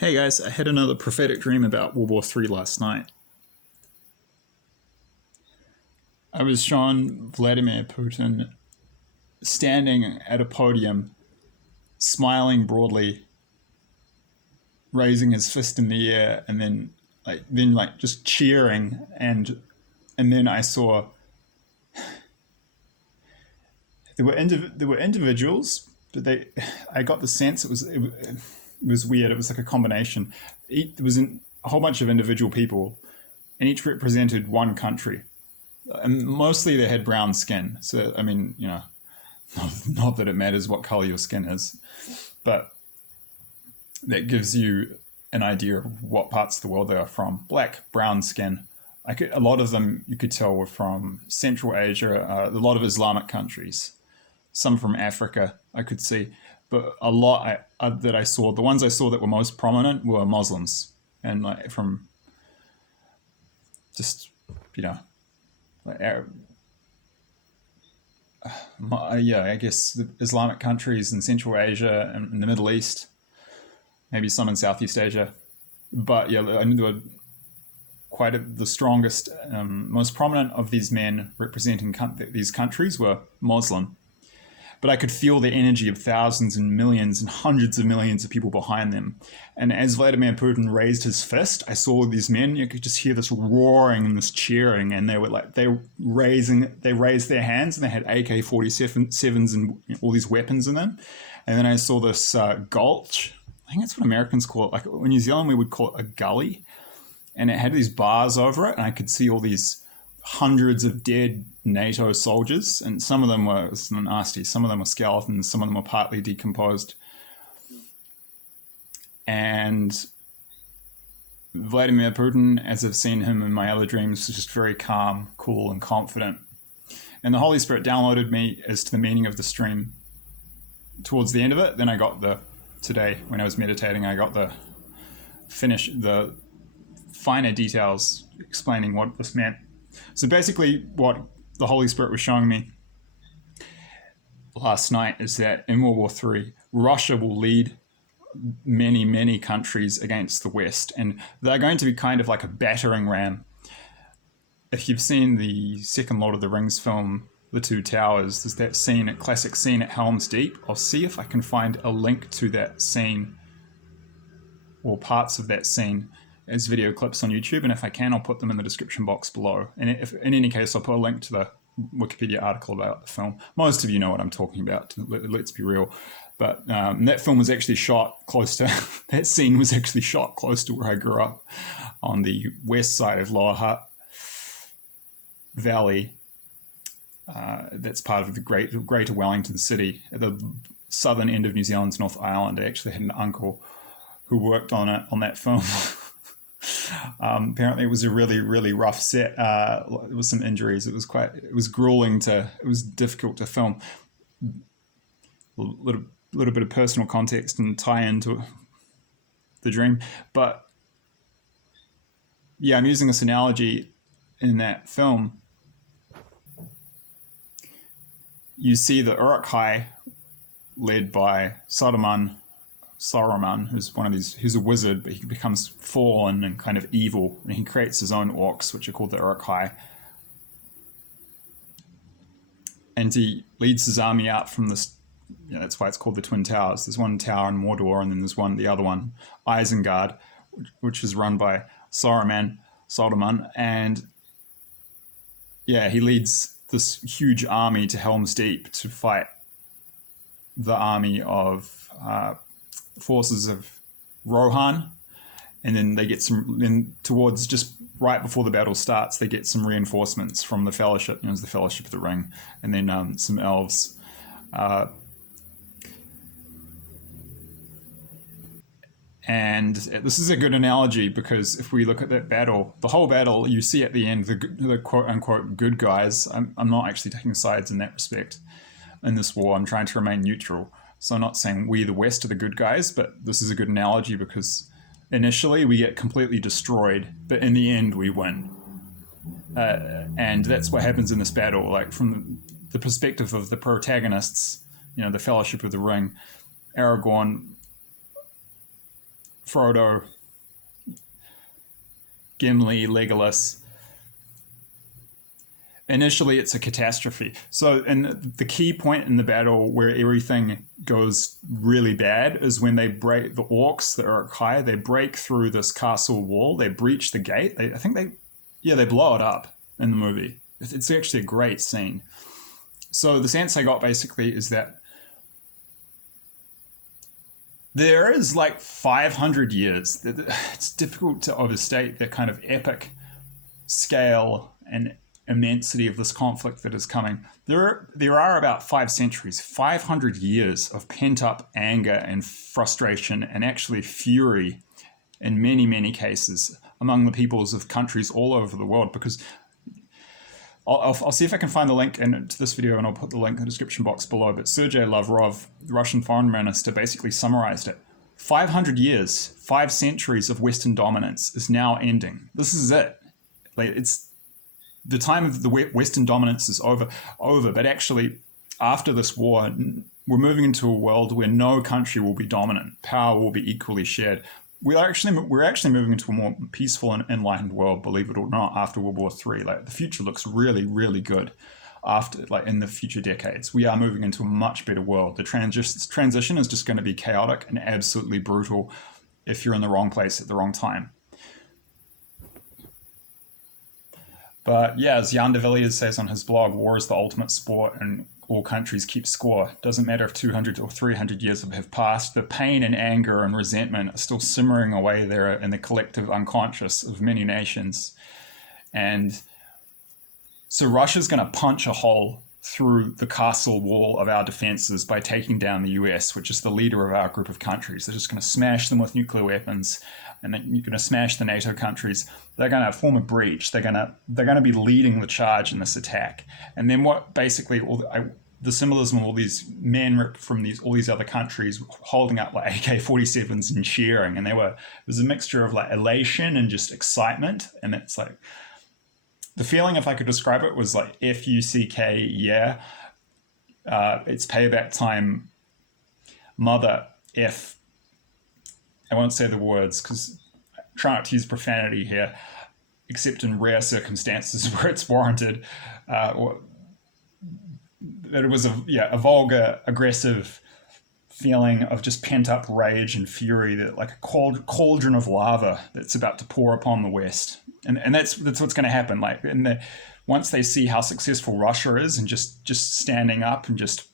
Hey guys, I had another prophetic dream about World War III last night. I was shown Vladimir Putin standing at a podium, smiling broadly, raising his fist in the air, and then just cheering. And then I saw there were individuals, but I got the sense it was weird. It was like a combination. There was a whole bunch of individual people, and each represented one country. And mostly they had brown skin. So, I mean, not that it matters what color your skin is, but that gives you an idea of what parts of the world they are from. Black, brown skin. A lot of them you could tell were from Central Asia, a lot of Islamic countries, some from Africa I could see, but a lot that I saw, the ones I saw that were most prominent were Muslims, and from just like Arab, I guess the Islamic countries in Central Asia and in the Middle East, maybe some in Southeast Asia, but yeah, I knew there were the strongest, most prominent of these men representing these countries were Muslim. But I could feel the energy of thousands and millions and hundreds of millions of people behind them. And as Vladimir Putin raised his fist, I saw these men, you could just hear this roaring and this cheering, and they raised their hands, and they had AK-47s and all these weapons in them. And then I saw this gulch. I think that's what Americans call it. Like in New Zealand, we would call it a gully. And it had these bars over it, and I could see all these hundreds of dead NATO soldiers, and some of them were nasty. Some of them were skeletons. Some of them were partly decomposed. And Vladimir Putin, as I've seen him in my other dreams, was just very calm, cool, and confident. And the Holy Spirit downloaded me as to the meaning of the stream towards the end of it. Then today, when I was meditating, I got the finer details explaining what this meant. So basically what the Holy Spirit was showing me last night is that in World War III, Russia will lead many, many countries against the West, and they're going to be kind of like a battering ram. If you've seen the second Lord of the Rings film, The Two Towers, there's that classic scene at Helm's Deep. I'll see if I can find a link to that scene or parts of that scene as video clips on YouTube, and if I can, I'll put them in the description box below. And if, in any case, I'll put a link to the Wikipedia article about the film. Most of you know what I'm talking about, let's be real. But that film was actually shot close to, that scene was actually shot close to where I grew up, on the west side of Lower Hutt Valley. That's part of the Greater Wellington City, at the southern end of New Zealand's North Island. I actually had an uncle who worked on that film. Apparently it was a really, really rough set. There was some injuries. It was grueling it was difficult to film. A little bit of personal context and tie into the dream. But yeah, I'm using this analogy in that film. You see the Uruk-hai led by Saruman, who's a wizard, but he becomes fallen and kind of evil, and he creates his own orcs, which are called the Uruk-hai. And he leads his army out from this, that's why it's called the Twin Towers. There's one tower in Mordor, and then there's the other one, Isengard, which is run by Saruman, and yeah, he leads this huge army to Helm's Deep to fight the army of forces of Rohan, and then they get towards just right before the battle starts, they get some reinforcements from the Fellowship, the Fellowship of the Ring, and then some elves. And this is a good analogy, because if we look at that battle, the whole battle, you see at the end the quote-unquote good guys. I'm not actually taking sides in that respect in this war. I'm trying to remain neutral. So I'm not saying we, the West, are the good guys, but this is a good analogy, because initially we get completely destroyed, but in the end we win. And that's what happens in this battle. Like, from the perspective of the protagonists, the Fellowship of the Ring, Aragorn Frodo, Gimli, Legolas. Initially, it's a catastrophe. So, and the key point in the battle where everything goes really bad is when they break the orcs, the Uruk-hai, they break through this castle wall, they breach the gate. They blow it up in the movie. It's actually a great scene. So the sense I got basically is that there is like 500 years. It's difficult to overstate the kind of epic scale and immensity of this conflict that is coming. There are about 5 centuries, 500 years of pent-up anger and frustration and actually fury in many, many cases among the peoples of countries all over the world. Because I'll see if I can find the link to this video, and I'll put the link in the description box below. But Sergei Lavrov, the Russian foreign minister, basically summarized it. 500 years, 5 centuries of Western dominance is now ending. This is it. It's the time of the Western dominance is over. But actually, after this war, we're moving into a world where no country will be dominant. Power will be equally shared. We're actually moving into a more peaceful and enlightened world, believe it or not, after World War III. The future looks really, really good after, in the future decades. We are moving into a much better world. The transition is just going to be chaotic and absolutely brutal if you're in the wrong place at the wrong time. But yeah, as Jan de Villiers says on his blog, war is the ultimate sport and all countries keep score. Doesn't matter if 200 or 300 years have passed, the pain and anger and resentment are still simmering away there in the collective unconscious of many nations. And so Russia's going to punch a hole through the castle wall of our defenses by taking down the US, which is the leader of our group of countries. They're just going to smash them with nuclear weapons, and then you're going to smash the NATO countries. They're going to form a breach. They're going to be leading the charge in this attack. And then what basically the symbolism of all these men from all these other countries holding up AK-47s and cheering, and it was a mixture of elation and just excitement. And it's the feeling, if I could describe it, was F-U-C-K, yeah. It's payback time, mother F. I won't say the words because I try not to use profanity here, except in rare circumstances where it's warranted. That it was a vulgar, aggressive feeling of just pent-up rage and fury, that like a cauldron of lava that's about to pour upon the West. And that's what's going to happen. Once they see how successful Russia is, and just standing up and just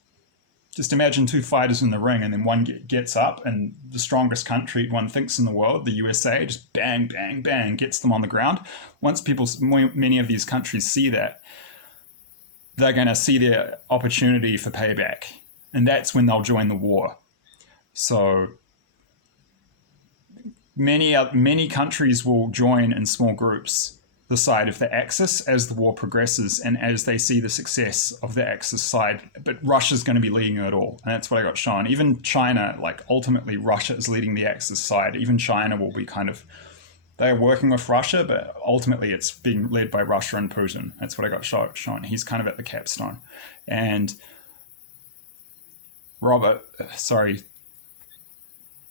imagine 2 fighters in the ring, and then one gets up, and the strongest country one thinks in the world, the USA, just bang, bang, bang, gets them on the ground. Once many of these countries see that, they're going to see their opportunity for payback. And that's when they'll join the war. So many countries will join in small groups the side of the Axis as the war progresses and as they see the success of the Axis side. But Russia's going to be leading it all. And that's what I got shown. Even China, ultimately Russia is leading the Axis side. Even China will be they're working with Russia, but ultimately it's being led by Russia and Putin. That's what I got shown. He's kind of at the capstone. And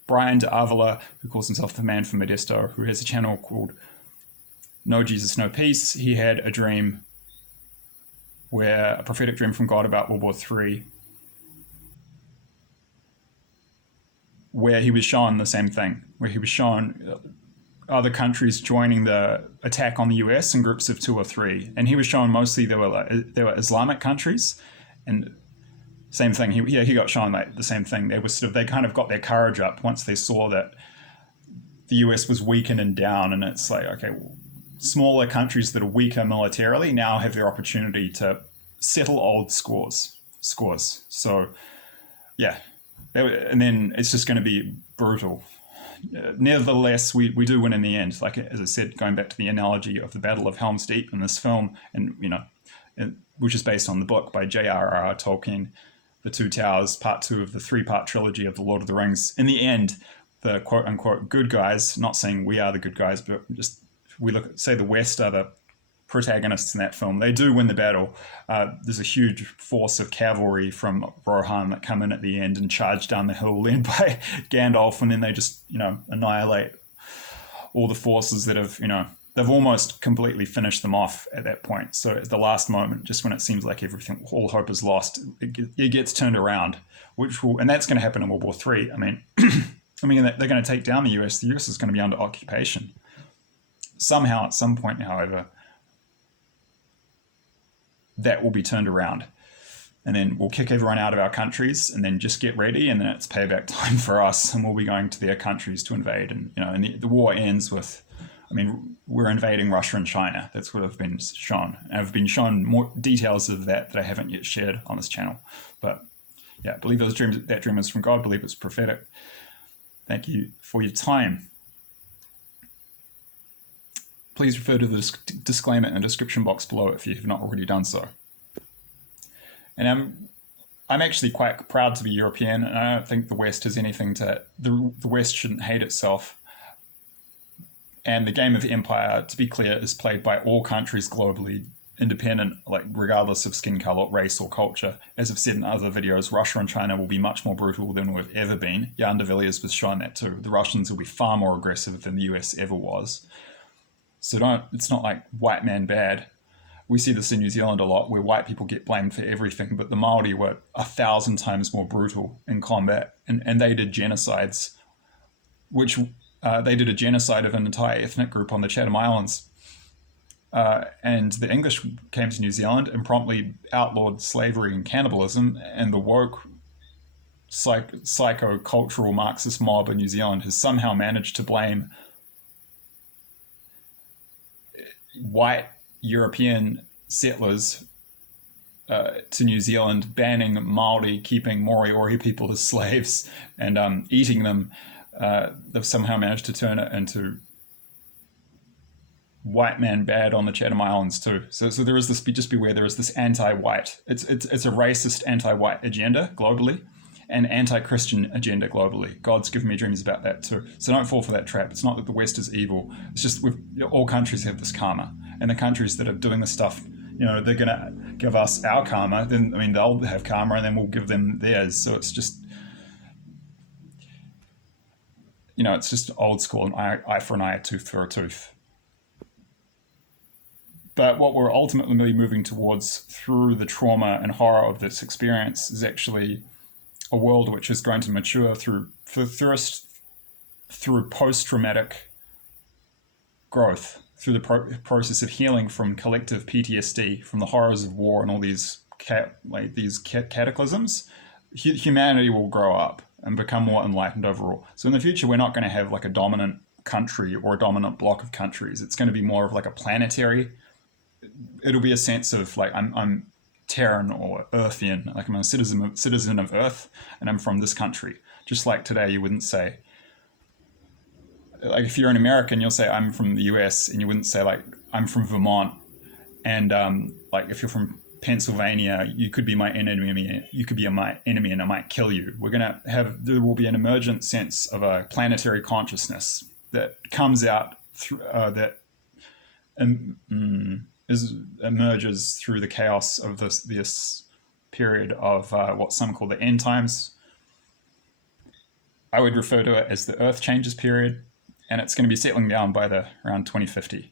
Brian de Avila, who calls himself the man from Modesto, who has a channel called No Jesus, No Peace. He had a dream a prophetic dream from God about World War III, where he was shown the same thing, where he was shown other countries joining the attack on the US in groups of 2 or 3. And he was shown mostly they were Islamic countries, and same thing. He got shown the same thing. They kind of got their courage up once they saw that the US was weakened and down, and it's smaller countries that are weaker militarily now have their opportunity to settle old scores. So, yeah, and then it's just going to be brutal. Nevertheless, we do win in the end. As I said, going back to the analogy of the Battle of Helm's Deep in this film, which is based on the book by J.R.R. Tolkien, The Two Towers, part 2 of the 3-part trilogy of The Lord of the Rings. In the end, the quote-unquote good guys, not saying we are the good guys, but just say the West are protagonists in that film. They do win the battle. There's a huge force of cavalry from Rohan that come in at the end and charge down the hill, led by Gandalf, and then they just, annihilate all the forces that have, they've almost completely finished them off at that point. So at the last moment, just when it seems like everything, all hope is lost, it gets turned around, and that's going to happen in World War III. I mean, they're going to take down the US. The US is going to be under occupation. Somehow, at some point, however, that will be turned around. And then we'll kick everyone out of our countries and then just get ready. And then it's payback time for us. And we'll be going to their countries to invade. And, and the war ends with, we're invading Russia and China. That's what I've been shown. And I've been shown more details of that I haven't yet shared on this channel. But yeah, I believe that dream is from God. I believe it's prophetic. Thank you for your time. Please refer to the disclaimer in the description box below if you have not already done so. And I'm actually quite proud to be European, and I don't think the West has anything to... The West shouldn't hate itself. And the game of empire, to be clear, is played by all countries globally, independent, regardless of skin color, race, or culture. As I've said in other videos, Russia and China will be much more brutal than we've ever been. Jan de Villiers was showing that too. The Russians will be far more aggressive than the US ever was. So it's not like white man bad. We see this in New Zealand a lot, where white people get blamed for everything, but the Māori were 1,000 times more brutal in combat, and they did genocides, which they did a genocide of an entire ethnic group on the Chatham Islands. And the English came to New Zealand and promptly outlawed slavery and cannibalism, and the woke psycho-cultural Marxist mob in New Zealand has somehow managed to blame white European settlers to New Zealand, banning Māori, keeping Moriori people as slaves, and eating them. They've somehow managed to turn it into white man bad on the Chatham Islands too. So there is this, just beware, there is this anti-white. It's a racist anti-white agenda globally, and anti-Christian agenda globally. God's given me dreams about that too. So don't fall for that trap. It's not that the West is evil. It's just all countries have this karma. And the countries that are doing this stuff, they're going to give us our karma. Then, they'll have karma and then we'll give them theirs. So it's just, it's just old school, an eye for an eye, a tooth for a tooth. But what we're ultimately moving towards through the trauma and horror of this experience is actually a world which is going to mature through post-traumatic growth, through the process of healing from collective PTSD, from the horrors of war and all these cataclysms. Humanity will grow up and become more enlightened overall. So in the future, we're not going to have a dominant country or a dominant block of countries. It's going to be more of a planetary. It'll be a sense of I'm Terran or Earthian, I'm a citizen of Earth, and I'm from this country. Just like today, you wouldn't say, if you're an American, you'll say I'm from the US, and you wouldn't say I'm from Vermont, and if you're from Pennsylvania, you could be my enemy. You could be my enemy, and I might kill you. There will be an emergent sense of a planetary consciousness that comes out through emerges through the chaos of this period of what some call the end times. I would refer to it as the Earth changes period, and it's going to be settling down by around 2050.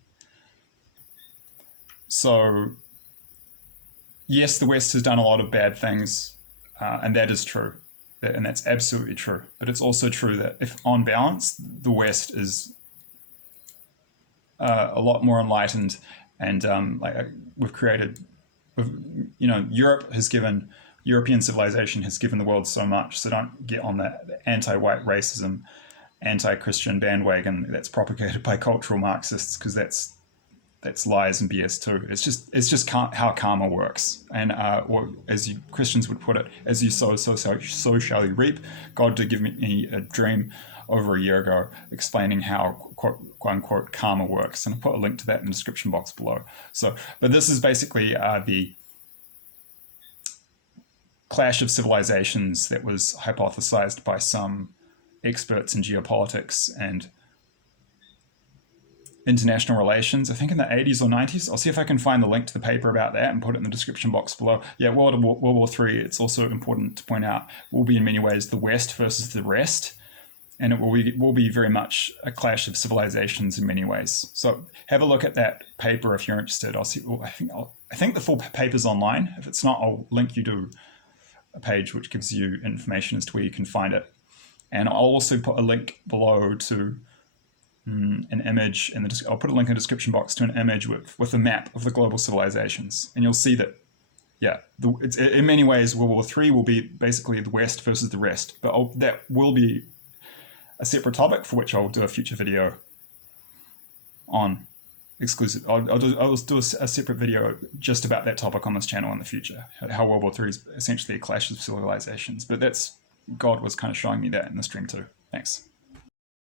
So, yes, the West has done a lot of bad things, and that is true, and that's absolutely true. But it's also true that if on balance, the West is a lot more enlightened. And European civilization has given the world so much. So don't get on that anti-white racism, anti-Christian bandwagon that's propagated by cultural Marxists, because that's lies and BS too. It's just how karma works. And or as you Christians would put it, as you sow, so shall you reap. God did give me a dream over a year ago explaining how quote unquote karma works, and I'll put a link to that in the description box below. But this is basically the clash of civilizations that was hypothesized by some experts in geopolitics, and international relations, I think in the 80s or 90s. I'll see if I can find the link to the paper about that and put it in the description box below. Yeah, World War III, it's also important to point out, will be in many ways the West versus the rest. And it will be very much a clash of civilizations in many ways. So have a look at that paper if you're interested. I think the full paper's online. If it's not, I'll link you to a page which gives you information as to where you can find it. And I'll also put a link below to an image, and I'll put a link in the description box to an image with a map of the global civilizations. And you'll see that, yeah, in many ways, World War III will be basically the West versus the rest. But that will be a separate topic for which I'll do a future video on exclusive. I'll do a separate video just about that topic on this channel in the future, how World War III is essentially a clash of civilizations. But God was kind of showing me that in the stream too. Thanks.